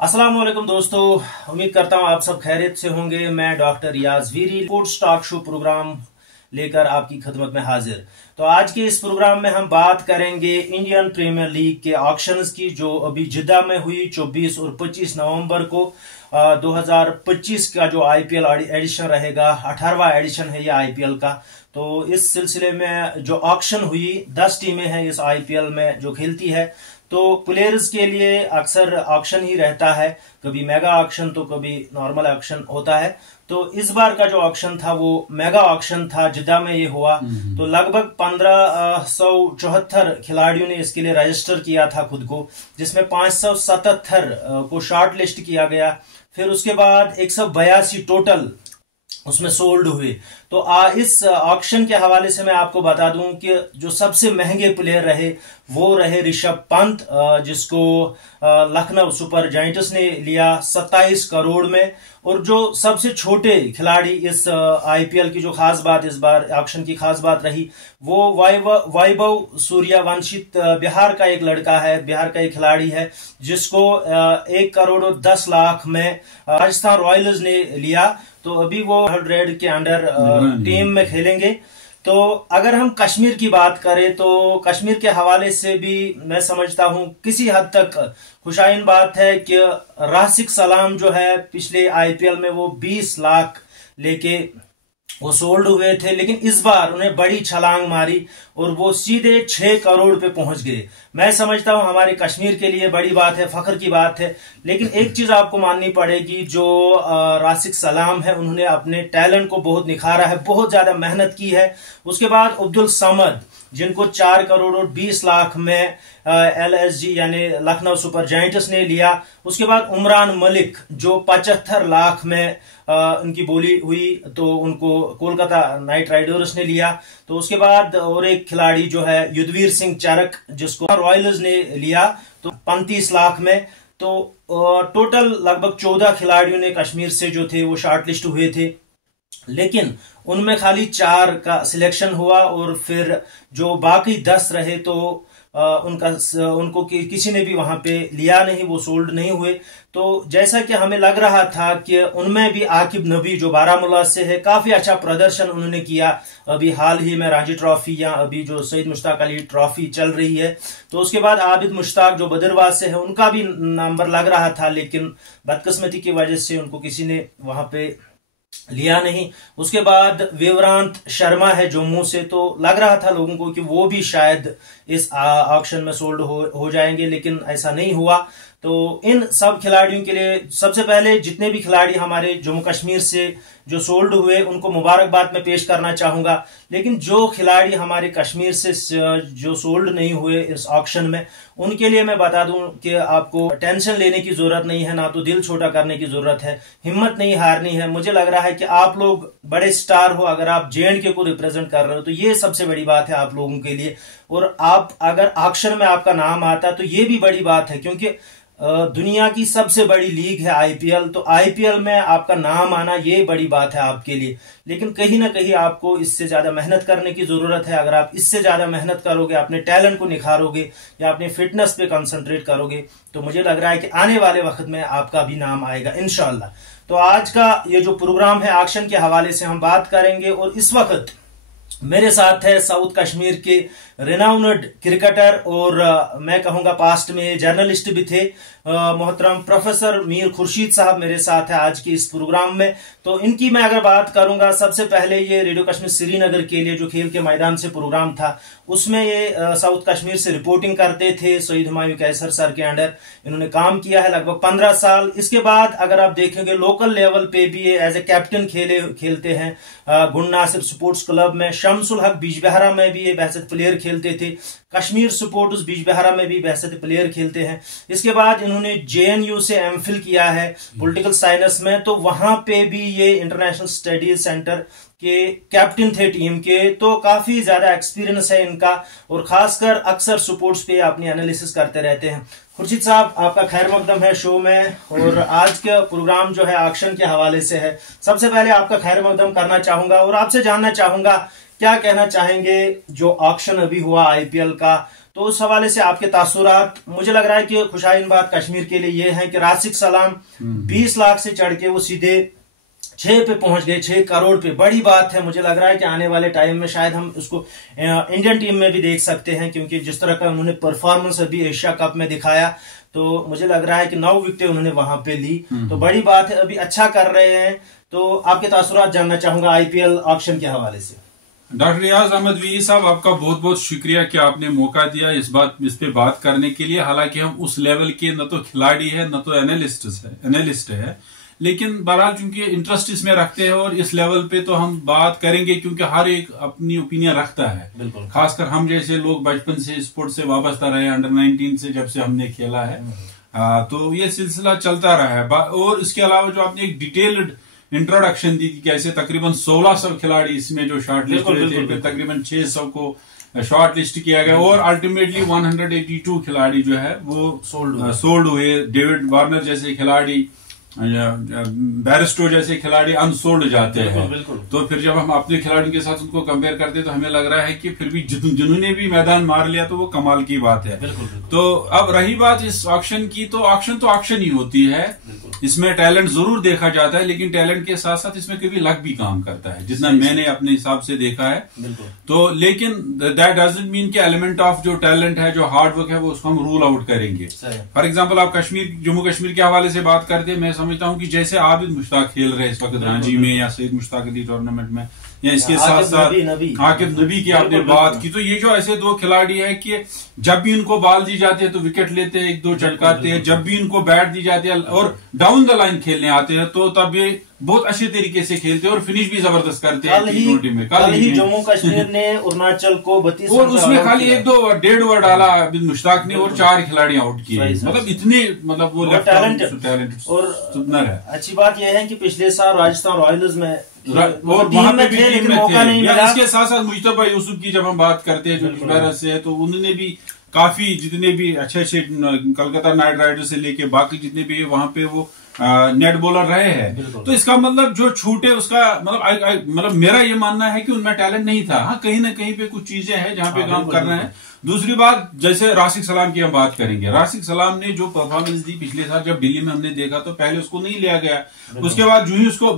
अस्सलाम वालेकुम दोस्तों, उम्मीद करता हूँ आप सब खैरियत से होंगे। मैं डॉक्टर रियाज Veeri sports talk show programme लेकर आपकी खिदमत में हाजिर। तो आज के इस प्रोग्राम में हम बात करेंगे इंडियन प्रीमियर लीग के ऑक्शंस की, जो अभी जिद्दा में हुई 24 और 25 नवंबर को। 2025 का जो आईपीएल एडिशन रहेगा, 18वां एडिशन है ये आईपीएल का। तो इस सिलसिले में जो ऑक्शन हुई, 10 टीमें हैं इस आईपीएल में जो खेलती है। तो प्लेयर्स के लिए अक्सर ऑक्शन ही रहता है, कभी मेगा ऑक्शन तो कभी नॉर्मल ऑक्शन होता है। तो इस बार का जो ऑक्शन था वो मेगा ऑक्शन था, जिद्दा में ये हुआ। तो लगभग 1574 खिलाड़ियों ने इसके लिए रजिस्टर किया था खुद को, जिसमें 577 को शॉर्ट लिस्ट किया गया। फिर उसके बाद 182 टोटल उसमें सोल्ड हुए। तो इस ऑक्शन के हवाले से मैं आपको बता दूं कि जो सबसे महंगे प्लेयर रहे वो रहे ऋषभ पंत, जिसको लखनऊ सुपर जायंट्स ने लिया 27 करोड़ में। और जो सबसे छोटे खिलाड़ी इस आईपीएल की जो खास बात, इस बार ऑक्शन की खास बात रही, वो वैभव सूर्यवंशी, बिहार का एक लड़का है, बिहार का एक खिलाड़ी है, जिसको 1 करोड़ और 10 लाख में राजस्थान रॉयल्स ने लिया। तो अभी वो 100 के अंडर टीम में खेलेंगे। तो अगर हम कश्मीर की बात करें तो कश्मीर के हवाले से भी मैं समझता हूं किसी हद तक खुशाइन बात है कि राशिक सलाम जो है पिछले आईपीएल में वो 20 लाख लेके वो सोल्ड हुए थे, लेकिन इस बार उन्हें बड़ी छलांग मारी और वो सीधे 6 करोड़ पे पहुंच गए। मैं समझता हूं हमारे कश्मीर के लिए बड़ी बात है, फख्र की बात है। लेकिन एक चीज आपको माननी पड़ेगी, जो राशिक सलाम है उन्होंने अपने टैलेंट को बहुत निखारा है, बहुत ज्यादा मेहनत की है। उसके बाद अब्दुल समद, जिनको 4 करोड़ और 20 लाख में एलएसजी यानी लखनऊ सुपर जायंट्स ने लिया। उसके बाद उमरान मलिक, जो 75 लाख में उनकी बोली हुई, तो उनको कोलकाता नाइट राइडर्स ने लिया। तो उसके बाद और एक खिलाड़ी जो है युद्धवीर सिंह चरक, जिसको रॉयल्स ने लिया तो 35 लाख में। तो टोटल लगभग 14 खिलाड़ियों ने कश्मीर से जो थे वो शॉर्टलिस्ट हुए थे, लेकिन उनमें खाली 4 का सिलेक्शन हुआ और फिर जो बाकी 10 रहे तो उनको किसी ने भी वहां पे लिया नहीं, वो सोल्ड नहीं हुए। तो जैसा कि हमें लग रहा था कि उनमें भी आकिब नबी, जो बारामूला से है, काफी अच्छा प्रदर्शन उन्होंने किया। अभी हाल ही में रणजी ट्रॉफी या अभी जो सईद मुश्ताक अली ट्रॉफी चल रही है, तो उसके बाद आबिद मुश्ताक जो बदरवास से है, उनका भी नंबर लग रहा था, लेकिन बदकिस्मती की वजह से उनको किसी ने वहां पे लिया नहीं। उसके बाद विवरांत शर्मा है जम्मू से, तो लग रहा था लोगों को कि वो भी शायद इस ऑक्शन में सोल्ड हो जाएंगे, लेकिन ऐसा नहीं हुआ। तो इन सब खिलाड़ियों के लिए सबसे पहले जितने भी खिलाड़ी हमारे जम्मू कश्मीर से जो सोल्ड हुए उनको मुबारकबाद में पेश करना चाहूंगा। लेकिन जो खिलाड़ी हमारे कश्मीर से जो सोल्ड नहीं हुए इस ऑक्शन में, उनके लिए मैं बता दूं कि आपको टेंशन लेने की जरूरत नहीं है, ना तो दिल छोटा करने की जरूरत है, हिम्मत नहीं हारनी है। मुझे लग रहा है कि आप लोग बड़े स्टार हो, अगर आप जेएंडके को रिप्रेजेंट कर रहे हो तो ये सबसे बड़ी बात है आप लोगों के लिए। और आप अगर ऑक्शन में आपका नाम आता तो ये भी बड़ी बात है, क्योंकि दुनिया की सबसे बड़ी लीग है आईपीएल। तो आईपीएल में आपका नाम आना ये बड़ी बात है आपके लिए। लेकिन कहीं ना कहीं आपको इससे ज्यादा मेहनत करने की जरूरत है। अगर आप इससे ज्यादा मेहनत करोगे, अपने टैलेंट को निखारोगे या अपने फिटनेस पे कंसंट्रेट करोगे, तो मुझे लग रहा है कि आने वाले वक्त में आपका भी नाम आएगा इंशाल्लाह। तो आज का ये जो प्रोग्राम है ऑक्शन के हवाले से हम बात करेंगे। और इस वक्त मेरे साथ है साउथ कश्मीर के रेनाउंड क्रिकेटर और मैं कहूंगा पास्ट में जर्नलिस्ट भी थे, मोहतरम प्रोफेसर मीर खुर्शीद साहब मेरे साथ है आज के इस प्रोग्राम में। तो इनकी मैं अगर बात करूंगा, सबसे पहले ये रेडियो कश्मीर श्रीनगर के लिए जो खेल के मैदान से प्रोग्राम था, उसमें ये साउथ कश्मीर से रिपोर्टिंग करते थे। सईद हुमायूं कैसर सर के अंडर इन्होंने काम किया है लगभग 15 साल। इसके बाद अगर आप देखेंगे लोकल लेवल पे भी ये एज ए कैप्टन खेलते हैं गुंड नासिर स्पोर्ट्स क्लब में। शमसुल हक बीजबहरा में भी ये बहसत प्लेयर खेलते थे। कश्मीर सपोर्ट्स बीजबहरा में भी बहसत प्लेयर खेलते हैं। इसके बाद इन्होंने जेएनयू से एमफिल किया है पॉलिटिकल साइंस में, तो वहां पे भी ये इंटरनेशनल स्टडीज सेंटर के कैप्टन थे टीम के। तो काफी ज्यादा एक्सपीरियंस है इनका, और खासकर अक्सर सपोर्ट्स पे अपनी एनालिसिस करते रहते हैं। खुर्शीद साहब, आपका खैर मकदम है शो में, और आज का प्रोग्राम जो है ऑक्शन के हवाले से है। सबसे पहले आपका खैर मकदम करना चाहूंगा और आपसे जानना चाहूंगा क्या कहना चाहेंगे जो ऑक्शन अभी हुआ आईपीएल का। तो उस हवाले से आपके तासुरात। मुझे लग रहा है कि खुशाइन बात कश्मीर के लिए ये है कि राशिद सलाम 20 लाख से चढ़ के वो सीधे 6 पे पहुंच गए, 6 करोड़ पे। बड़ी बात है। मुझे लग रहा है कि आने वाले टाइम में शायद हम उसको इंडियन टीम में भी देख सकते हैं, क्योंकि जिस तरह का उन्होंने परफॉर्मेंस अभी एशिया कप में दिखाया, तो मुझे लग रहा है कि 9 विकेटें उन्होंने वहां पे ली, तो बड़ी बात है। अभी अच्छा कर रहे हैं। तो आपके तासुरात जानना चाहूंगा आईपीएल ऑक्शन के हवाले से। डॉक्टर रियाज अहमद वीरी साहब, आपका बहुत बहुत शुक्रिया कि आपने मौका दिया इस पे बात करने के लिए। हालांकि हम उस लेवल के न तो खिलाड़ी है न तो एनालिस्ट है, लेकिन बहरहाल चूंकि इंटरेस्ट इसमें रखते हैं और इस लेवल पे तो हम बात करेंगे, क्योंकि हर एक अपनी ओपिनियन रखता है। खासकर हम जैसे लोग बचपन से स्पोर्ट से वाबस्ता रहे, अंडर 19 से जब से हमने खेला है, तो ये सिलसिला चलता रहा है। और इसके अलावा जो आपने एक डिटेल्ड इंट्रोडक्शन दी थी, कैसे तकरीबन 1600 खिलाड़ी इसमें जो शॉर्ट लिस्ट हुए थे, फिर तकरीबन 600 को शॉर्ट लिस्ट किया गया और अल्टीमेटली 182 खिलाड़ी जो है वो सोल्ड हुए। डेविड वार्नर जैसे खिलाड़ी, बैरिस्टो जैसे खिलाड़ी अनसोल्ड जाते हैं। तो फिर जब हम अपने खिलाड़ियों के साथ उनको कंपेयर करते हैं तो हमें लग रहा है कि फिर भी जिन्होंने भी मैदान मार लिया तो वो कमाल की बात है। तो अब रही बात इस ऑक्शन की, तो ऑक्शन ही होती है। इसमें टैलेंट जरूर देखा जाता है, लेकिन टैलेंट के साथ साथ इसमें कभी लक भी काम करता है, जितना मैंने अपने हिसाब से देखा है। तो लेकिन दैट डजंट मीन कि एलिमेंट ऑफ जो टैलेंट है, जो हार्ड वर्क है, वो उसको हम रूल आउट करेंगे। फॉर एग्जाम्पल, आप जम्मू कश्मीर के हवाले से बात करते हैं, मैं समझता हूं कि जैसे आबिद मुश्ताक खेल रहे हैं इस वक्त रांची में या सईद मुश्ताक अली टूर्नामेंट में, या इसके साथ साथ आकिब नबी की आपने बात की, तो ये जो ऐसे 2 खिलाड़ी है कि जब भी इनको बॉल दी जाती है तो विकेट लेते हैं, 1-2 चटकाते हैं। जब भी इनको बैट दी जाती है और डाउन द लाइन खेलने आते हैं तो तब ये बहुत अच्छे तरीके से खेलते हैं और फिनिश भी जबरदस्त करते हैं। टी-20 में कल ही जम्मू कश्मीर ने अरुणाचल को 32 और उसमें खाली 1-2 ओवर डाला अबिद मुश्ताक ने और 4 खिलाड़ी आउट किए। मतलब इतने वो टैलेंट है। अच्छी बात यह है कि पिछले साल राजस्थान रॉयल्स में और वहां पे भी टीम में थे। इसके साथ साथ मुश्तबा यूसुफ की जब हम बात करते हैं जो भारत से है, तो उन्होंने भी काफी जितने भी अच्छे कलकत्ता नाइट राइडर्स से लेके बाकी जितने भी वहां पे वो नेट बॉलर रहे हैं। तो इसका मतलब जो छूटे उसका मतलब मेरा ये मानना है कि उनमें टैलेंट नहीं था। हाँ, कहीं ना कहीं पे कुछ चीजें हैं जहां पे काम करना है। दूसरी बात, जैसे राशिद सलाम की हम बात करेंगे। राशिद सलाम ने जो परफॉर्मेंस दी पिछले साल जब दिल्ली में हमने देखा, तो पहले उसको नहीं लिया गया, उसके बाद जो ही उसको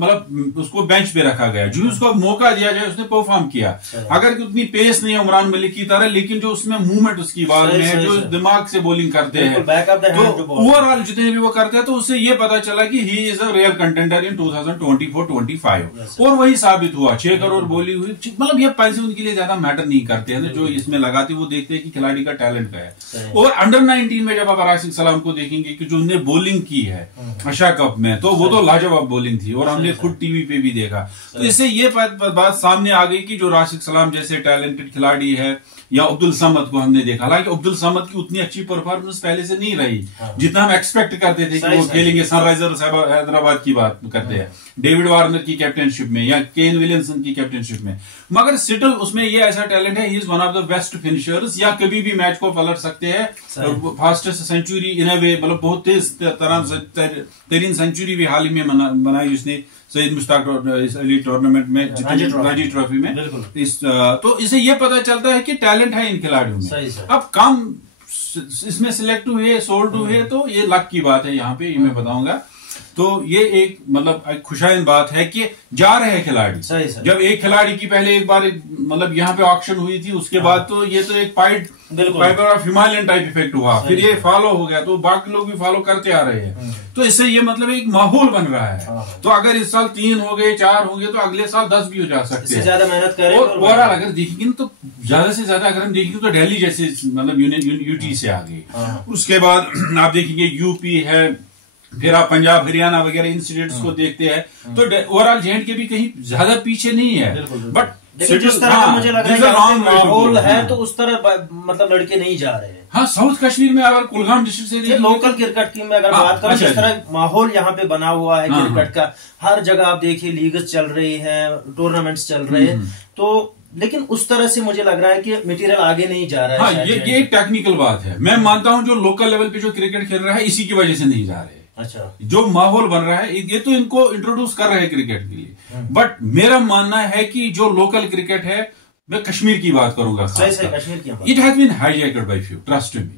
उसको बेंच पे रखा गया, जो ही उसको मौका दिया जाए उसने परफॉर्म किया। अगर उतनी पेस नहीं है उमरान मलिक की तरह, लेकिन जो उसमें मूवमेंट उसकी बॉल में है, जो दिमाग से बॉलिंग करते हैं, तो ओवरऑल जितने भी वो करते हैं, तो उससे ये पता चला कि he is a real contender in 2024-25 और वही साबित हुआ। 6 करोड़ बोली हुई, मतलब ये पैसे उनके लिए ज्यादा मैटर नहीं करते हैं। जो इसमें लगाते वो देखते हैं कि खिलाड़ी का टैलेंट क्या है। और अंडर 19 में जब आप राशिद सलाम को देखेंगे कि जो उनने बॉलिंग की है एशिया कप में, तो वो तो लाजवाब बॉलिंग थी और हमने खुद टीवी पे भी देखा। तो इससे ये बात सामने आ गई कि जो राशिद सलाम जैसे टैलेंटेड खिलाड़ी है, या अब्दुल समद को हमने देखा। हालांकि अब्दुल समद की उतनी अच्छी परफॉर्मेंस पहले से नहीं रही जितना हम एक्सपेक्ट करते थे कि वो खेलेंगे। सनराइजर्स हैदराबाद की बात करते हैं, डेविड वार्नर की कैप्टनशिप में या केन विलियमसन की कैप्टनशिप में, मगर सिटल उसमें ये ऐसा टैलेंट है, he is one of the best finishers, या कभी भी मैच को पलट सकते हैं। फास्टेस्ट सेंचुरी इन अ वे, मतलब बहुत तेज तरीन सेंचुरी भी हाल ही में बनाई उसने सईद मुश्ताक अली टूर्नामेंट में, रणजी ट्रॉफी में। तो इससे ये पता चलता है कि टैलेंट है इन खिलाड़ियों में। अब काम इसमें सिलेक्ट हुए, सोल्ड हुए, तो ये लक की बात है यहाँ पे, ये मैं बताऊंगा। तो ये एक मतलब एक खुशाइन बात है कि जा रहे हैं खिलाड़ी। जब एक खिलाड़ी की पहले एक बार मतलब यहाँ पे ऑक्शन हुई थी, उसके बाद तो ये तो एक Piper of Himalayan type effect हुआ, फिर ये फॉलो हो गया, तो बाकी लोग भी फॉलो करते आ रहे हैं। तो इससे ये मतलब एक माहौल बन रहा है। तो अगर इस साल 3 हो गए, 4 हो गए, तो अगले साल 10 भी हो जा सकते हैं। ज्यादा मेहनत करें और ओवरऑल अगर देखेंगे तो ज्यादा से ज्यादा अगर हम देखेंगे तो दिल्ली जैसे मतलब यूटी से आ गई। उसके बाद आप देखेंगे यूपी है, फिर आप पंजाब हरियाणा वगैरह इन स्टेट्स को देखते हैं, तो ओवरऑल जेएंड के भी कहीं ज्यादा पीछे नहीं है। बट जिस तरह मुझे लग रहा है माहौल है, तो उस तरह मतलब लड़के नहीं जा रहे हैं। हाँ, साउथ कश्मीर में अगर कुलगाम डिस्ट्रिक्ट से लोकल क्रिकेट टीम में अगर बात करें, जिस तरह माहौल यहाँ पे बना हुआ है क्रिकेट का, हर जगह आप देखिए लीग्स चल रही है, टूर्नामेंट्स चल रहे हैं, तो लेकिन उस तरह से मुझे लग रहा है कि मटेरियल आगे नहीं जा रहा है। हाँ, ये एक टेक्निकल बात है। मैं मानता हूँ जो लोकल लेवल पे जो क्रिकेट खेल रहा है, इसी की वजह से नहीं जा रहे। अच्छा, जो माहौल बन रहा है, ये तो इनको इंट्रोड्यूस कर रहे हैं क्रिकेट के लिए, बट मेरा मानना है कि जो लोकल क्रिकेट है मैं कश्मीर की बात करूंगा, it has been hijacked by few, trust me.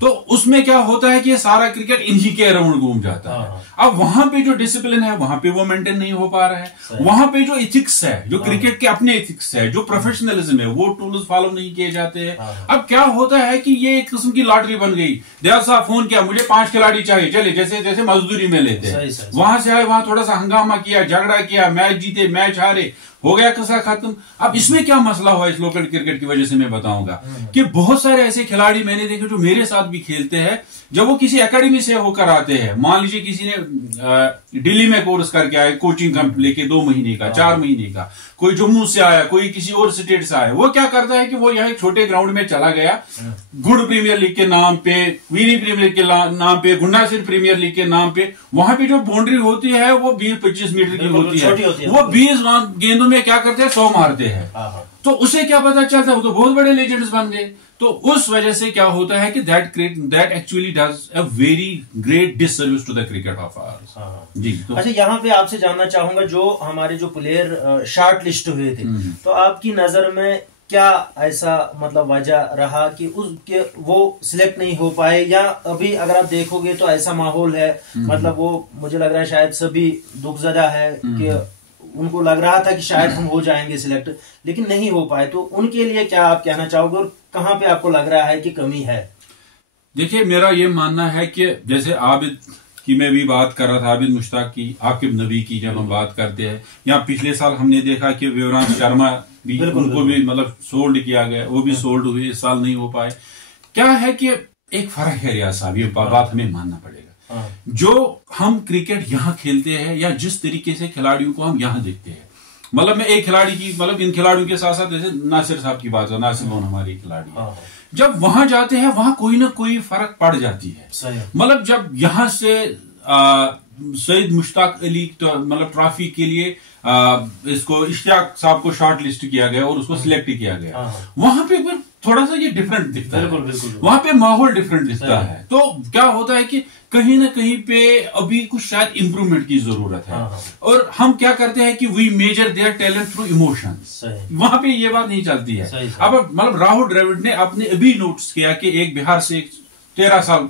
तो उसमें क्या होता है कि ये सारा क्रिकेट इन्हीं के अराउंड घूम जाता है। अब वहां पे जो डिसिप्लिन है वहां पे वो मेंटेन नहीं हो पा रहा है, वहां पे जो इथिक्स है, जो क्रिकेट के अपने इथिक्स है, जो प्रोफेशनलिज्म है, वो टूल्स फॉलो नहीं किए जाते हैं। अब क्या होता है कि ये एक किस्म की लॉटरी बन गई। दयाल साहब फोन किया, मुझे 5 खिलाड़ी चाहिए, चले जैसे जैसे मजदूरी में लेते हैं, वहां से आए, वहां थोड़ा सा हंगामा किया, झगड़ा किया, मैच जीते, मैच हारे, हो गया किस्सा खत्म। अब इसमें क्या मसला हुआ इस लोकल क्रिकेट की वजह से मैं बताऊंगा कि बहुत सारे ऐसे खिलाड़ी मैंने देखे जो मेरे साथ भी खेलते हैं, जब वो किसी एकेडमी से होकर आते हैं, मान लीजिए किसी ने दिल्ली में कोर्स करके आए, कोचिंग लेके 2 महीने का, 4 महीने का, कोई जम्मू से आया, कोई किसी और स्टेट से आया, वो क्या करता है कि वो यहाँ छोटे ग्राउंड में चला गया, गुड प्रीमियर लीग के नाम पे, वीरी प्रीमियर लीग के नाम पे, गुंडासिर प्रीमियर लीग के नाम पे, वहां पे जो बाउंड्री होती है वो 20-25 मीटर की होती है, वो 20 गेंदों में क्या करते हैं, 100 मारते हैं। तो उसे क्या पता चलता है, वो तो बहुत बड़े लेजेंड्स बन गए। तो उस वजह से क्या होता है कि that actually does a very great disservice to the cricket of ours. जी तो अच्छा, यहाँ पे आपसे जानना चाहूंगा, जो हमारे जो प्लेयर शॉर्ट लिस्ट हुए थे, तो आपकी नजर में क्या ऐसा मतलब वजह रहा कि उसके वो सिलेक्ट नहीं हो पाए, या अभी अगर आप देखोगे तो ऐसा माहौल है, मतलब वो मुझे लग रहा है शायद सभी दुखजदा है कि उनको लग रहा था कि शायद हम हो जाएंगे सिलेक्ट, लेकिन नहीं हो पाए। तो उनके लिए क्या आप कहना चाहोगे, और कहाँ पे आपको लग रहा है कि कमी है? देखिए, मेरा ये मानना है कि जैसे आबिद की मैं भी बात कर रहा था, आबिद मुश्ताक की, आकिब नबी की जब हम बात करते हैं, या पिछले साल हमने देखा कि विवरांश शर्मा भी, उनको भी मतलब सोल्ड किया गया, वो भी सोल्ड हुए, इस साल नहीं हो पाए। क्या है कि एक फर्क है रियाज साहब, ये बात हमें मानना पड़ेगा। जो हम क्रिकेट यहाँ खेलते हैं, या जिस तरीके से खिलाड़ियों को हम यहाँ देखते हैं, मतलब मैं एक खिलाड़ी की, मतलब इन खिलाड़ियों के साथ साथ जैसे नासिर साहब की बात है, नासिर लोन हमारे खिलाड़ी है, जब वहां जाते हैं वहां कोई ना कोई फर्क पड़ जाती है। मतलब जब यहां से सईद मुश्ताक अली तो मतलब ट्रॉफी के लिए इसको इश्तियाक साहब को शॉर्ट लिस्ट किया गया और उसको सिलेक्ट किया गया, वहां पे फिर थोड़ा सा ये डिफरेंट दिखता है, वहां पे माहौल डिफरेंट दिखता है। तो क्या होता है कि कहीं ना कहीं पे अभी कुछ शायद इंप्रूवमेंट की जरूरत है, और हम क्या करते हैं कि we measure their talent through emotions, वहां पे ये बात नहीं चलती है। अब मतलब राहुल द्रविड़ ने अपने अभी नोटिस किया कि एक बिहार से 13 साल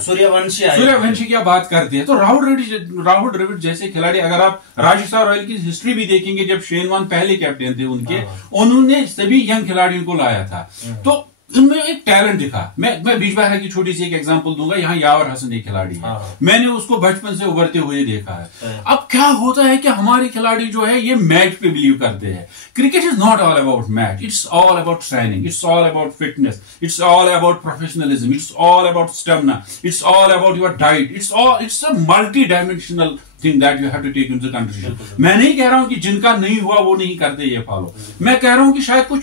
सूर्यवंशी की बात करते हैं, तो राहुल द्रविड़ जैसे खिलाड़ी, अगर आप राजस्थान रॉयल की हिस्ट्री भी देखेंगे, जब शेन वॉर्न पहले कैप्टन थे उनके, उन्होंने सभी यंग खिलाड़ियों को लाया था, तो उनमें एक टैलेंट दिखा। मैं बीच बाहर की छोटी सी एक एग्जांपल दूंगा, यहाँ यावर हसन एक खिलाड़ी है, मैंने उसको बचपन से उभरते हुए देखा है। अब क्या होता है कि हमारे खिलाड़ी जो है ये मैच पे बिलीव करते हैं। Cricket is not all about match, it's all about training, it's all about fitness, it's all about professionalism, it's all about stamina, it's all about your diet, it's a multi dimensional thing that you have to take into consideration. मैं नहीं कह रहा हूं कि जिनका नहीं हुआ वो नहीं करते ये फॉलो, मैं कह रहा हूं कि शायद कुछ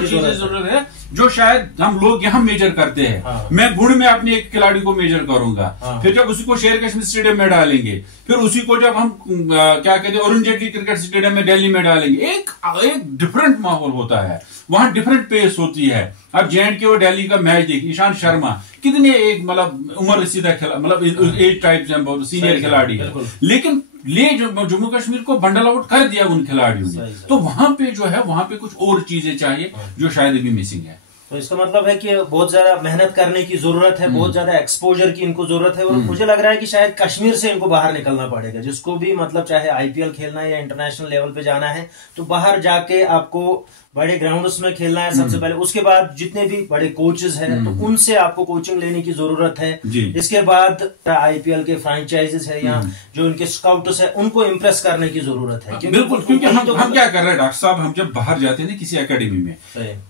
चीजें जरूरत है जो शायद हम लोग यहाँ मेजर करते हैं। मैं गुण में अपने एक खिलाड़ी को मेजर करूंगा, फिर जब उसी को शेर कश्मीर स्टेडियम में डालेंगे, फिर उसी को जब हम क्या कहते हैं अरुण जेटली क्रिकेट स्टेडियम में दिल्ली में डालेंगे, एक डिफरेंट माहौल होता है, वहां डिफरेंट पेस होती है। अब J&K और दिल्ली का मैच देखिए, ईशांत शर्मा कितने एक मतलब उम्र रसीदा खिला, मतलब एज टाइप से सीनियर खिलाड़ी है, लेकिन जम्मू कश्मीर को बंडल आउट कर दिया उन खिलाड़ियों ने। तो वहां पे जो है, वहां पे कुछ और चीजें चाहिए जो शायद अभी मिसिंग है। तो इसका मतलब है कि बहुत ज्यादा मेहनत करने की जरूरत है, बहुत ज्यादा एक्सपोजर की इनको जरूरत है, और मुझे लग रहा है कि शायद कश्मीर से इनको बाहर निकलना पड़ेगा। जिसको भी मतलब चाहे IPL खेलना है या इंटरनेशनल लेवल पे जाना है, तो बाहर जाके आपको बड़े ग्राउंड्स में खेलना है सबसे पहले। उसके बाद जितने भी बड़े कोचेस हैं, तो उनसे आपको कोचिंग लेने की जरूरत है। इसके बाद IPL के फ्रेंचाइजेस है या जो उनके स्काउट्स है, उनको इम्प्रेस करने की जरूरत है। बिल्कुल, क्योंकि हम क्या कर रहे हैं डॉक्टर साहब, हम जब बाहर जाते हैं ना किसी एकेडमी में,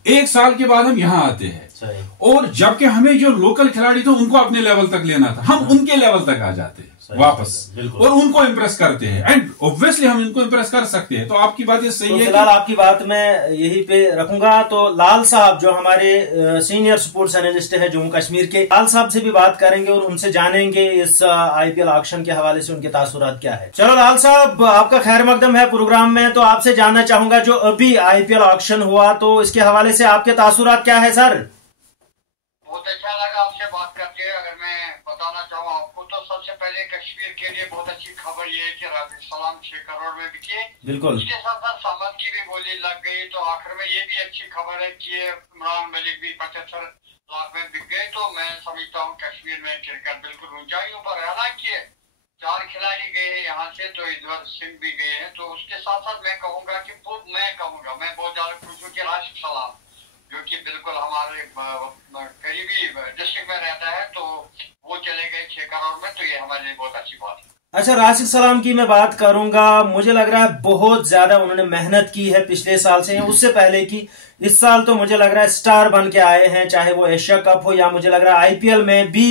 1 साल के बाद हम यहाँ आते हैं, और जबकि हमें जो लोकल खिलाड़ी थे उनको अपने लेवल तक लेना था, हम उनके लेवल तक आ जाते हैं वापस, और उनको इम्प्रेस करते हैं, एंड ऑब्वियसली हम इनको इम्प्रेस कर सकते हैं। तो आपकी बात ये सही है। फिलहाल आपकी बात मैं यही पे रखूंगा। तो लाल साहब जो हमारे सीनियर स्पोर्ट्स एनालिस्ट है जम्मू कश्मीर के, लाल साहब से भी बात करेंगे और उनसे जानेंगे इस IPL ऑक्शन के हवाले से उनके तासुरात क्या है। चलो लाल साहब, आपका खैर मकदम है प्रोग्राम में। तो आपसे जानना चाहूंगा, जो अभी IPL ऑक्शन हुआ, तो इसके हवाले से आपके तासुरात क्या है सर? बहुत अच्छा लगा से बात करके अगर मैं बताना चाहूँ आपको, तो सबसे पहले कश्मीर के लिए बहुत अच्छी खबर ये है कि राशिद सलाम 6 करोड़ में बिके। बिल्कुल। इसके साथ साथ सामान की भी बोली लग गई, तो आखिर में ये भी अच्छी खबर है कि इमरान मलिक भी 75 लाख में बिक गए। तो मैं समझता हूँ कश्मीर में क्रिकेट बिल्कुल ऊंचाइयों पर है। हालांकि 4 खिलाड़ी गए हैं यहाँ से, तो युजवेंद्र सिंह भी गए हैं। तो उसके साथ साथ मैं कहूँगा कि मैं बहुत ज्यादा खुश हूँ कि राशिद सलाम, जो कि बिल्कुल हमारे करीबी डिस्ट्रिक्ट में रहता है, तो वो चले गए 6 करोड़ में। तो ये हमारे लिए बहुत अच्छी बात है। अच्छा, राशिद सलाम की मैं बात करूंगा, मुझे लग रहा है बहुत ज्यादा उन्होंने मेहनत की है पिछले साल से, उससे पहले की इस साल तो मुझे लग रहा है स्टार बन के आए हैं, चाहे वो एशिया कप हो या मुझे लग रहा है आईपीएल में भी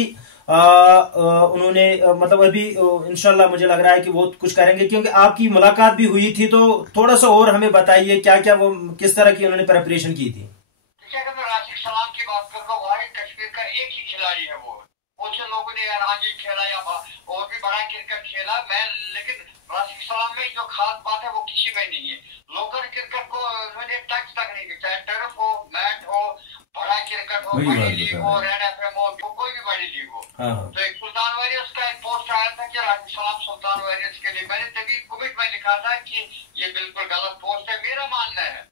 उन्होंने मतलब अभी इंशाल्लाह मुझे लग रहा है कि वो कुछ करेंगे, क्योंकि आपकी मुलाकात भी हुई थी। तो थोड़ा सा और हमें बताइए क्या क्या वो किस तरह की उन्होंने प्रिपरेशन की थी। अगर मैं राशिद सलाम की बात करूँगा, वाहिद कश्मीर का एक ही खिलाड़ी है। वो कुछ लोगों ने रणजी खेला या और भी बड़ा क्रिकेट खेला, लेकिन राशिद सलाम में जो खास बात है वो किसी में नहीं है। लोकल क्रिकेट को उन्होंने टच तक नहीं किया, चाहे टर्फ हो, मैट हो, बड़ा क्रिकेट हो, बड़ी लीग हो, रेड एफएम हो, कोई भी बड़ी लीग हो। तो एक सुल्तान वॉरियर्स का एक पोस्ट आया था कि राशिद सलाम सुल्तान वॉरियर्स के लिए, मैंने तभी कमेंट में लिखा था कि ये बिल्कुल गलत पोस्ट है। मेरा मानना है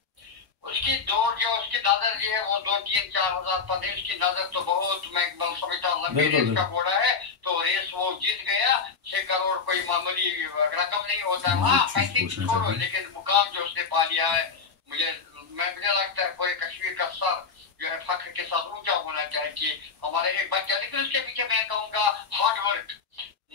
उसकी दौड़ जो उसकी नजर जो है वो 2-3-4 हजार पदे, उसकी नजर तो बहुत, मैं समझता हूँ लंबी रेस का घोड़ा है। तो रेस वो जीत गया। 6 करोड़ कोई मामूली रकम नहीं होता है। हाँ, पैसे छोड़ो, लेकिन मुकाम जो उसने पा लिया है, मुझे लगता है पूरे कश्मीर का सर जो है फख्र के साथ ऊंचा होना चाहिए कि हमारे एक बच्चा। लेकिन उसके पीछे मैं कहूँगा हार्ड वर्क।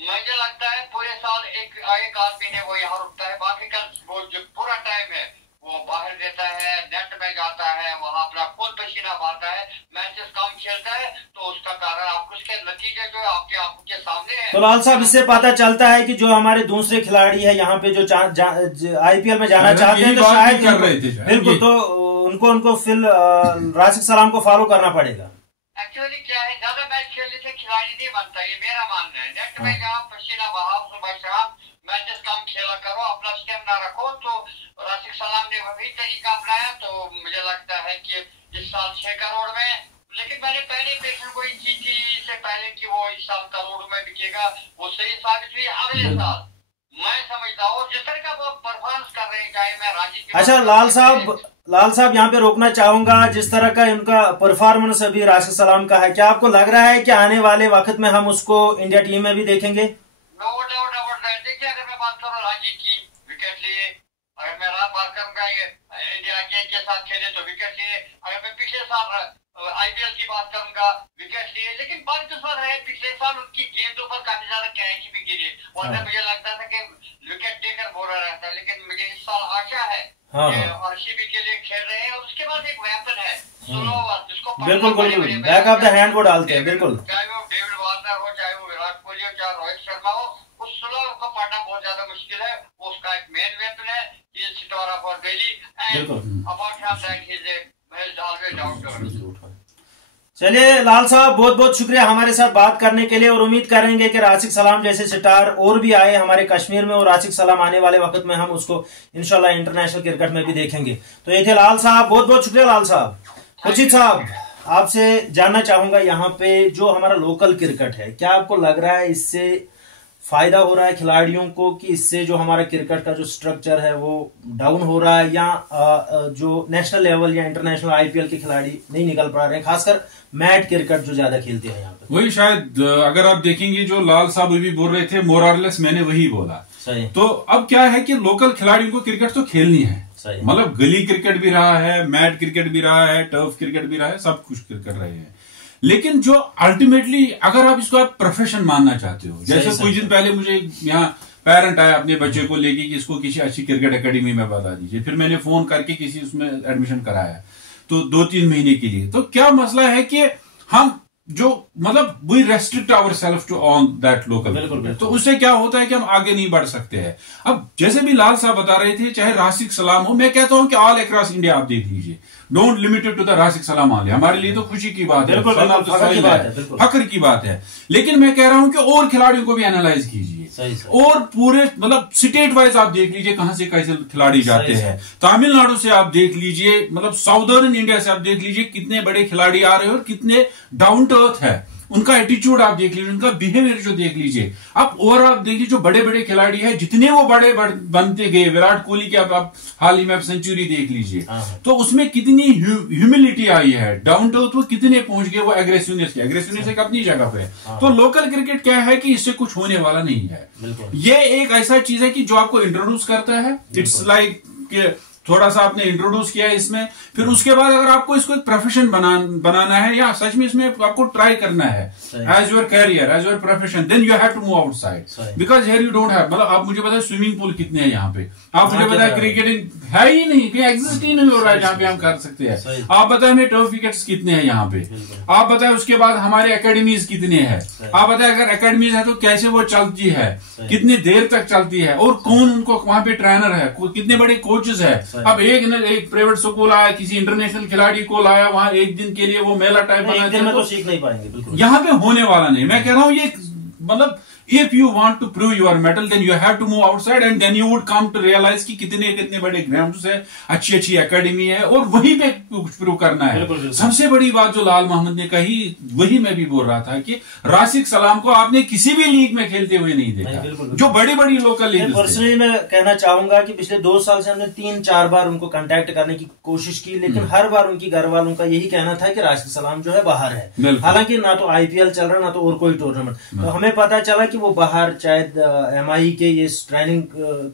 मुझे लगता है पूरे साल एक आदमी ने वो यहाँ रुकता है, बाकी का वो जो पूरा टाइम है वो बाहर देता है, नेट में जाता है, वहाँ अपना खून पसीना बहाता है, मैचेस कम खेलता है। तो उसका कारण आपको उसके नतीजे जो आपके आंखों के सामने है। तो लाल साहब, इससे पता चलता है कि जो हमारे दूसरे खिलाड़ी है यहाँ पे जो आईपीएल में जाना चाहते हैं, तो शायद बिल्कुल तो उनको फिर राशिद सलाम को फॉलो करना पड़ेगा। एक्चुअली क्या है, ज्यादा मैच खेलने से खिलाड़ी नहीं बनता, ये मेरा मानना है। नेट में जहाँ पसीना बहाव, सुबह शाम मैचेस कम खेला करो, अपना स्टेमिना रखो। तो राशिद सलाम ने वही तरीका अपनाया। तो मुझे लगता है कि इस साल 6 करोड़ में, लेकिन मैंने पहले पेशेंट को इसी चीज से पहले कि वो इस साल करोड़ में बिकेगा, वो सही साबित हुई। अगले साल मैं समझता हूँ जिस तरह का वो परफॉर्मेंस कर रहे हैं, चाहे मैं राजीव। अच्छा लाल साहब यहाँ पे रोकना चाहूंगा, जिस तरह का इनका परफॉर्मेंस अभी राशिद सलाम का है, क्या आपको लग रहा है कि आने वाले वक्त में हम उसको इंडिया टीम में भी देखेंगे? No doubt. देखिए, अगर मैं बात करूँ रांची की, विकेट लिए। अगर मैं बात करूँगा इंडिया के साथ खेले तो विकेट लिए। अगर मैं पिछले साल आईपीएल की बात करूंगा, विकेट लिए। लेकिन बात किस बात है, पिछले साल उनकी गेंदों पर काफी ज्यादा कैच भी गिरी, और मुझे लगता था कि विकेट टेकर बॉलर रहता है। लेकिन मुझे इस साल आशा है आरसीबी के लिए खेल रहे हैं। और उसके बाद एक वेपन है स्लो ओवर, जिसको बिल्कुल बैक ऑफ द हैंड वो डालते हैं। बिल्कुल, चाहे वो डेविड वार्नर हो, चाहे वो विराट कोहली हो, चाहे रोहित शर्मा हो, उस स्लो को पढ़ना बहुत ज्यादा मुश्किल है। वो उसका एक मेन वेपन है। Star of our daily and about him that he is always out. चलिए लाल साहब, बहुत बहुत शुक्रिया हमारे साथ बात करने के लिए, और उम्मीद करेंगे कि राशिद सलाम जैसे स्टार और भी आए हमारे कश्मीर में, और राशिद सलाम आने वाले वक्त में हम उसको इंशाल्लाह इंटरनेशनल क्रिकेट में भी देखेंगे। तो ये थे लाल साहब, बहुत बहुत शुक्रिया लाल साहब। खुर्शीद साहब, आपसे जानना चाहूंगा यहाँ पे जो हमारा लोकल क्रिकेट है, क्या आपको लग रहा है इससे फायदा हो रहा है खिलाड़ियों को, कि इससे जो हमारा क्रिकेट का जो स्ट्रक्चर है वो डाउन हो रहा है, या जो नेशनल लेवल या इंटरनेशनल आईपीएल के खिलाड़ी नहीं निकल पा रहे हैं, खासकर मैट क्रिकेट जो ज्यादा खेलते हैं यहाँ पे? वही शायद अगर आप देखेंगे जो लाल साहब भी बोल रहे थे, मोरलेस मैंने वही बोला। सही। तो अब क्या है कि लोकल खिलाड़ियों को क्रिकेट तो खेलनी है, मतलब गली क्रिकेट भी रहा है, मैट क्रिकेट भी रहा है, टर्फ क्रिकेट भी रहा है, सब कुछ कर रहे हैं। लेकिन जो अल्टीमेटली अगर आप इसको आप प्रोफेशन मानना चाहते हो, जैसे कुछ दिन पहले मुझे यहाँ पेरेंट आया अपने बच्चे को लेके कि इसको किसी अच्छी क्रिकेट एकेडमी में बता दीजिए, फिर मैंने फोन करके किसी उसमें एडमिशन कराया, तो 2-3 महीने के लिए। तो क्या मसला है कि हम जो मतलब we restrict our self to on that local, तो उससे क्या होता है कि हम आगे नहीं बढ़ सकते हैं। अब जैसे भी लाल साहब बता रहे थे, चाहे राशिद सलाम हो, मैं कहता हूं कि ऑल अक्रॉस इंडिया आप देख लीजिए, don't limited to the Rashid Salam Aliya, हमारे लिए तो खुशी की बात है, फख्र की बात है। लेकिन मैं कह रहा हूं कि और खिलाड़ियों को भी एनालाइज कीजिए, और पूरे मतलब स्टेट वाइज आप देख लीजिए कहां से कैसे खिलाड़ी जाते हैं। तमिलनाडु से आप देख लीजिए, मतलब साउदर्न इंडिया से आप देख लीजिए कितने बड़े खिलाड़ी आ रहे हैं और कितने डाउन टू अर्थ है। उनका एटीट्यूड आप देख लीजिए, उनका बिहेवियर जो देख लीजिए आप, और आप देख लीजिए जो बड़े बड़े खिलाड़ी हैं जितने वो बड़े बनते गए, विराट कोहली के आप हाल ही में आप सेंचुरी देख लीजिए, तो उसमें कितनी ह्यूमिलिटी आई है, डाउन टू अर्थ वो कितने पहुंच गए, वो एग्रेसिवनेस एक अपनी जगह पे। तो लोकल क्रिकेट क्या है कि इससे कुछ होने वाला नहीं है। ये एक ऐसा चीज है कि जो आपको इंट्रोड्यूस करता है, इट्स लाइक थोड़ा सा आपने इंट्रोड्यूस किया है इसमें, फिर उसके बाद अगर आपको इसको एक प्रोफेशन बनाना है या सच में इसमें आपको ट्राई करना है as your career, as your profession, then you have to move outside, because here you don't have, मतलब आप मुझे बताए स्विमिंग पूल कितने हैं यहाँ पे, आप मुझे बताए क्रिकेटिंग है ही नहीं, एग्जिस्ट ही नहीं हो रहा है जहाँ पे हम कर सकते हैं, आप बताए हमें टर्फ विकेट्स कितने हैं यहाँ पे, आप बताए उसके बाद हमारे एकेडमीज कितने हैं, आप बताए अगर एकेडमीज है तो कैसे वो चलती है, कितनी देर तक चलती है, और कौन उनको वहां पे ट्रेनर है, कितने बड़े कोचेस है। अब एक प्राइवेट स्कूल आया, किसी इंटरनेशनल खिलाड़ी को लाया, वहां एक दिन के लिए वो मेला टाइप बना, तो सीख नहीं पाएंगे, बिल्कुल यहाँ पे होने वाला नहीं। मैं कह रहा हूं ये मतलब if you want to prove your metal then you have to move outside and then you would come to realize कि कितने बड़े ग्राउंड्स है, अच्छी एकेडमी है, और वहीं पे कुछ प्रूव करना है। सबसे बड़ी बात जो लाल मोहम्मद ने कही, वही मैं भी बोल रहा था कि राशिद सलाम को आपने किसी भी लीग में खेलते हुए नहीं देखा, जो बड़ी लोकल लीग। पर्सनली मैं कहना चाहूंगा कि पिछले 2 साल से हमने 3-4 बार उनको कांटेक्ट करने की कोशिश की, लेकिन हर बार उनकी घर वालों का यही कहना था कि राशिद सलाम जो है बाहर है, हालांकि ना तो IPL चल रहा ना तो और कोई टूर्नामेंट। तो हमें पता चला कि वो बाहर शायद MI के ये ट्रेनिंग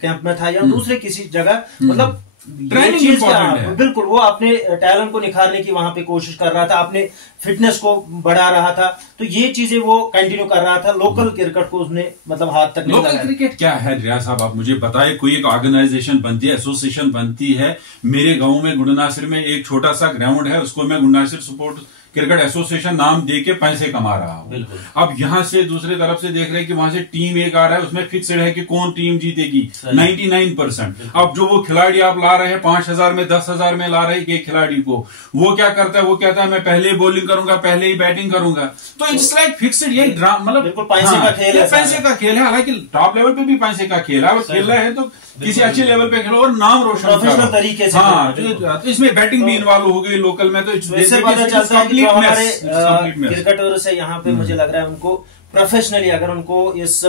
कैंप में था या दूसरे किसी जगह, मतलब ट्रेनिंग बिल्कुल वो अपने टैलेंट को निखारने की वहां पे कोशिश कर रहा था, अपने फिटनेस को बढ़ा रहा था, तो ये चीजें वो कंटिन्यू कर रहा था। लोकल क्रिकेट को उसने मतलब हाथ तक नहीं लगाया। लोकल क्रिकेट क्या है रियाज साहब, आप मुझे बताए, कोई एक ऑर्गेनाइजेशन बनती है, एसोसिएशन बनती है। मेरे गांव में गुंडनासिर में एक छोटा सा ग्राउंड है, उसको मैं गुंडनासिर सपोर्ट क्रिकेट एसोसिएशन नाम दे के पैसे कमा रहा हूं। अब यहां से दूसरे तरफ से देख रहे हैं कि वहां से टीम एक आ रहा है, उसमें फिक्स्ड है कि कौन टीम जीतेगी 99%। अब जो वो खिलाड़ी आप ला रहे हैं 5,000 में 10,000 में ला रहे हैं एक खिलाड़ी को, वो क्या करता है, वो कहता है मैं पहले ही बॉलिंग करूंगा, पहले ही बैटिंग करूंगा, तो इट्स लाइक फिक्स्ड। ये मतलब पैसे का खेल है, पैसे का खेल है। हालांकि टॉप लेवल पे भी पैसे का खेल है, और खेल रहा है तो किसी अच्छे लेवल पे खेलो और नाम रोशन प्रोफेशनल तरीके से। हाँ, तो इसमें बैटिंग भी इन्वॉल्व हो गई लोकल में, तो इससे पता चलता है कि हमारे क्रिकेटर से यहाँ पे मुझे लग रहा है उनको प्रोफेशनली, अगर उनको इस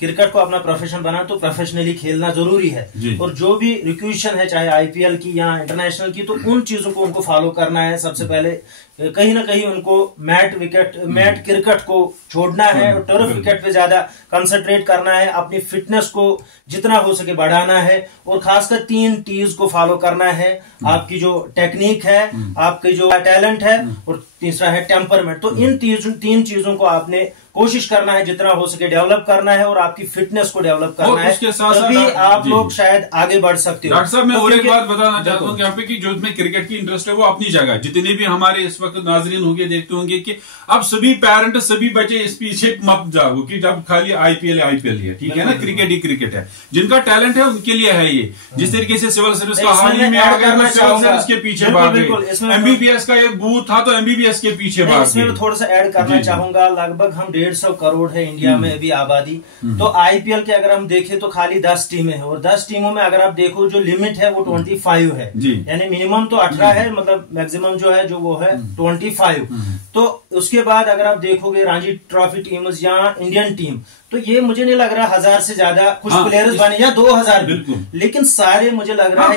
क्रिकेट को अपना प्रोफेशन बना तो प्रोफेशनली खेलना जरूरी है, और जो भी रिक्वेशन है चाहे IPL की या इंटरनेशनल की, तो उन चीजों को उनको फॉलो करना है। सबसे पहले कहीं ना कहीं उनको मैट क्रिकेट को छोड़ना है और टर्फ विकेट पे ज्यादा कंसंट्रेट करना है, अपनी फिटनेस को जितना हो सके बढ़ाना है, और खासकर 3 T's को फॉलो करना है। आपकी जो टेक्निक है, आपकी जो टैलेंट है, और तीसरा है टेम्परमेंट। तो इन 3 चीजों को आपने कोशिश करना है जितना हो सके डेवलप करना है, और आपकी फिटनेस को डेवलप करना है, तभी आप लोग शायद आगे बढ़ सकते हो। डॉक्टर साहब मैं और एक बात बताना चाहता हूँ यहाँ पे कि जो इसमें क्रिकेट की इंटरेस्ट है वो अपनी जगह, जितने भी हमारे इस वक्त नाजरीन होंगे देखते होंगे कि अब सभी पेरेंट सभी बच्चे इस पीछे मत जाओ कि जब खाली IPL है, ठीक है ना, क्रिकेट ही क्रिकेट है। जिनका टैलेंट है उनके लिए है ये। जिस तरीके से सिविल सर्विस का हाल ही में आ गया, सिविल सर्विस के पीछे भाग गए, MBBS का एक बूथ था तो MBBS के पीछे भाग गए। इसमें थोड़ा सा ऐड करना चाहूंगा, लगभग हम 150 करोड़ है इंडिया में अभी आबादी, तो IPL के अगर हम देखें तो खाली 10 टीमें हैं, और 10 टीमों में अगर आप देखो जो लिमिट है वो 25 है, यानी मिनिमम तो 18 है, मतलब मैक्सिमम जो है वो है 25। तो उसके बाद अगर आप देखोगे रणजी ट्रॉफी टीम्स या इंडियन टीम, तो ये मुझे नहीं लग रहा 1000 से ज्यादा कुछ प्लेयर्स बने या 2000 भी, लेकिन सारे मुझे लग रहा है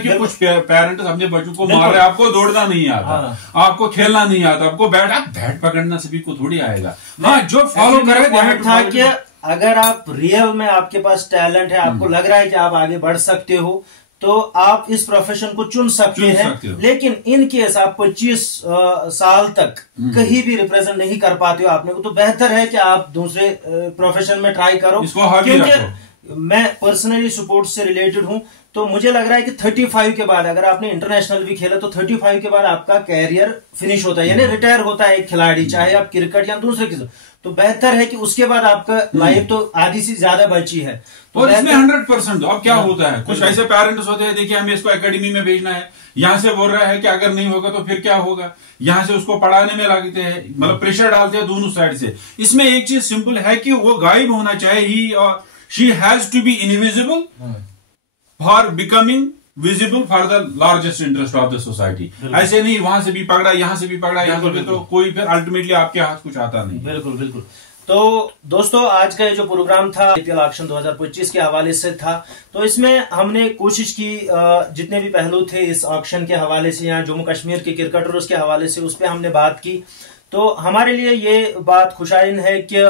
कि कुछ पेरेंट्स अपने बच्चों को मार रहे हैं, आपको दौड़ना नहीं आता, आपको खेलना नहीं आता, आपको बैट पकड़ना सभी को थोड़ी आएगा। हाँ, जो फॉलो करे था कि अगर आप रियल में आपके पास टैलेंट है, आपको लग रहा है कि आप आगे बढ़ सकते हो, तो आप इस प्रोफेशन को चुन सकते हैं। लेकिन इन केस आप 25 साल तक कहीं भी रिप्रेजेंट नहीं कर पाते हो आपने को, तो बेहतर है कि आप दूसरे प्रोफेशन में ट्राई करो। क्योंकि मैं पर्सनली स्पोर्ट्स से रिलेटेड हूं, तो मुझे लग रहा है कि 35 के बाद अगर आपने इंटरनेशनल भी खेला तो 35 के बाद आपका कैरियर फिनिश होता है, यानी रिटायर होता है एक खिलाड़ी, चाहे आप क्रिकेट या दूसरे किसी, तो बेहतर है कि उसके बाद आपका लाइफ तो आधी से ज्यादा बची है। और इसमें 100% अब क्या होता है, कुछ ऐसे पेरेंट्स होते हैं, देखिए हमें इसको एकेडमी में भेजना है, यहाँ से बोल रहा है कि अगर नहीं होगा तो फिर क्या होगा, यहाँ से उसको पढ़ाने में लगते हैं, मतलब प्रेशर डालते हैं दोनों साइड से। इसमें एक चीज सिंपल है कि वो गायब होना चाहिए, ही और she has to be invisible for becoming visible for the largest interest of the society. ऐसे नहीं वहां से भी पकड़ा, यहाँ से भी पकड़ा, यहाँ से भी, तो कोई फिर अल्टीमेटली आपके हाथ कुछ आता नहीं। बिल्कुल बिल्कुल। तो दोस्तों, आज का ये जो प्रोग्राम था आईपीएल ऑक्शन 2025 के हवाले से था। तो इसमें हमने कोशिश की जितने भी पहलू थे इस ऑक्शन के हवाले से या जम्मू कश्मीर के क्रिकेटर्स के हवाले से, उस पर हमने बात की। तो हमारे लिए ये बात खुशाइन है कि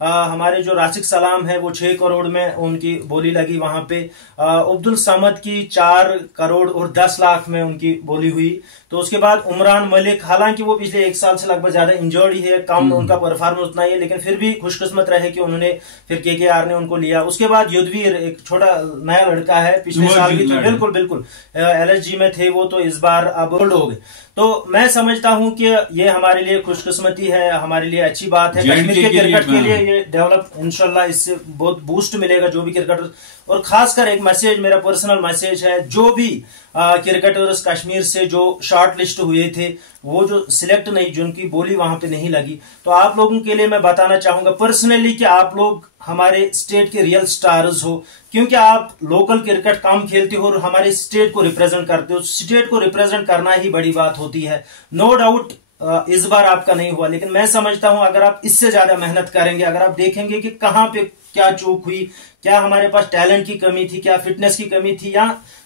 हमारे जो राशिक सलाम है वो 6 करोड़ में उनकी बोली लगी वहां पे। अब्दुल समद की 4 करोड़ और 10 लाख में उनकी बोली हुई। तो उसके बाद उमरान मलिक, हालांकि वो पिछले 1 साल से लगभग ज्यादा इंजर्ड ही है, कम उनका परफॉर्मेंस उतना ही है, लेकिन फिर भी खुशकिस्मत रहे कि उन्होंने फिर केकेआर ने उनको लिया। उसके बाद युद्धवीर, एक छोटा नया लड़का है, पिछले साल की, तो बिल्कुल बिल्कुल एलएसजी में थे वो, तो इस बार अब ओल्ड हो गए। तो मैं समझता हूं कि ये हमारे लिए खुशकिस्मती है, हमारे लिए अच्छी बात है। कश्मीर के क्रिकेट के लिए ये डेवलप, इंशाल्लाह इससे बहुत बूस्ट मिलेगा जो भी क्रिकेटर। और खासकर एक मैसेज, मेरा पर्सनल मैसेज है, जो भी क्रिकेटर्स कश्मीर से जो शॉर्ट लिस्ट हुए थे, वो जो सिलेक्ट नहीं, जिनकी बोली वहां पे नहीं लगी, तो आप लोगों के लिए मैं बताना चाहूंगा पर्सनली कि आप लोग हमारे स्टेट के रियल स्टार्स हो, क्योंकि आप लोकल क्रिकेट कम खेलते हो और हमारे स्टेट को रिप्रेजेंट करते हो। स्टेट को रिप्रेजेंट करना ही बड़ी बात होती है। नो डाउट इस बार आपका नहीं हुआ, लेकिन मैं समझता हूं अगर आप इससे ज्यादा मेहनत करेंगे, अगर आप देखेंगे कि कहां पे क्या चूक हुई, क्या हमारे पास टैलेंट की कमी थी, क्या फिटनेस की कमी थी, या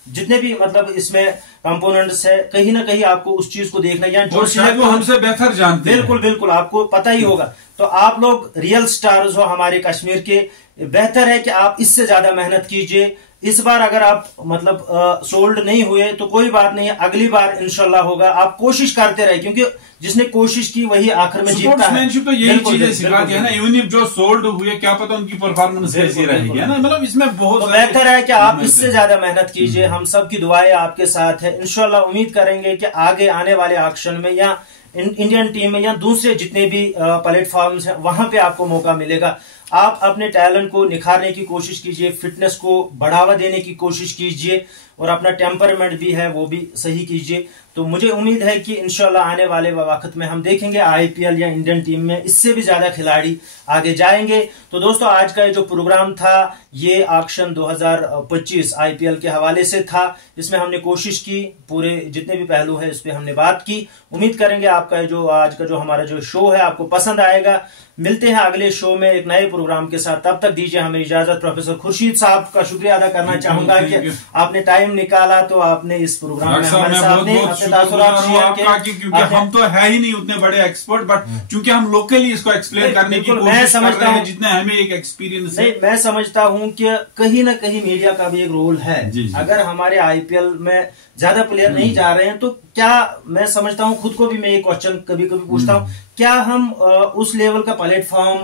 जितने भी मतलब इसमें कंपोनेंट्स है, कहीं ना कहीं आपको उस चीज को देखना, या जो शायद वो हमसे बेहतर जानते हैं। बिल्कुल बिल्कुल, आपको पता ही होगा। तो आप लोग रियल स्टार्स हो हमारे कश्मीर के। बेहतर है कि आप इससे ज्यादा मेहनत कीजिए। इस बार अगर आप मतलब सोल्ड नहीं हुए तो कोई बात नहीं है, अगली बार इंशाल्लाह होगा। आप कोशिश करते रहे, क्योंकि जिसने कोशिश की वही आखिर में जीतता है। तो यही चीजें सिखाती है ना, इवन जो सोल्ड हुए क्या पता उनकी परफॉर्मेंस कैसी रहेगी, है ना। मतलब इसमें बहुत तो बेहतर है कि आप इससे ज्यादा मेहनत कीजिए। हम सबकी दुआएं आपके साथ है। इंशाल्लाह उम्मीद करेंगे कि आगे आने वाले ऑक्शन में या इंडियन टीम में या दूसरे जितने भी प्लेटफॉर्म्स हैं वहां पे आपको मौका मिलेगा। आप अपने टैलेंट को निखारने की कोशिश कीजिए, फिटनेस को बढ़ावा देने की कोशिश कीजिए, और अपना टेम्परमेंट भी है वो भी सही कीजिए। तो मुझे उम्मीद है कि इंशाल्लाह आने वाले वक्त में हम देखेंगे आईपीएल या इंडियन टीम में इससे भी ज्यादा खिलाड़ी आगे जाएंगे। तो दोस्तों, आज का ये जो प्रोग्राम था ये ऑक्शन 2025 आईपीएल के हवाले से था। इसमें हमने कोशिश की, पूरे जितने भी पहलू है इस पे हमने बात की। उम्मीद करेंगे आपका जो आज का जो हमारा जो शो है आपको पसंद आएगा। मिलते हैं अगले शो में एक नए प्रोग्राम के साथ। तब तक दीजिए हमें इजाजत। प्रोफेसर खुर्शीद साहब का शुक्रिया अदा करना चाहूंगा कि आपने टाइम निकाला, तो आपने इस प्रोग्राम में हमारे साथ क्योंकि हम तो है ही नहीं उतने बड़े एक्सपर्ट, बट चूंकि हम लोकली इसको एक्सप्लेन करने की कोशिश कर रहे हैं जितने हमें एक एक्सपीरियंस है। मैं समझता हूं कि कहीं ना कहीं मीडिया का भी एक रोल है। अगर हमारे आईपीएल में ज्यादा प्लेयर नहीं जा रहे हैं तो क्या, मैं समझता हूं, खुद को भी मैं ये क्वेश्चन कभी कभी पूछता हूं, क्या हम उस लेवल का प्लेटफॉर्म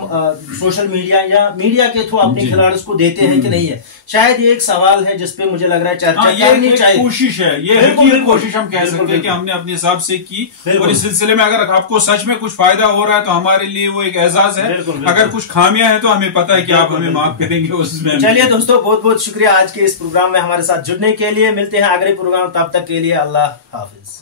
सोशल मीडिया या मीडिया के थ्रू अपने खिलाड़ियों को देते हैं कि नहीं है? शायद ये एक सवाल है जिसपे मुझे लग रहा है चर्चा करनी चाहिए। कोशिश है, ये कोशिश हम कह सकते हैं कि हमने अपने हिसाब से की। और इस सिलसिले में अगर आपको सच में कुछ फायदा हो रहा है तो हमारे लिए वो एक एजाज है। अगर कुछ खामियां हैं तो हमें पता है कि आप हमें माफ करेंगे उसमें। चलिए दोस्तों, बहुत बहुत शुक्रिया आज के इस प्रोग्राम में हमारे साथ जुड़ने के लिए। मिलते हैं अगले प्रोग्राम, तब तक के लिए अल्लाह हाफिज।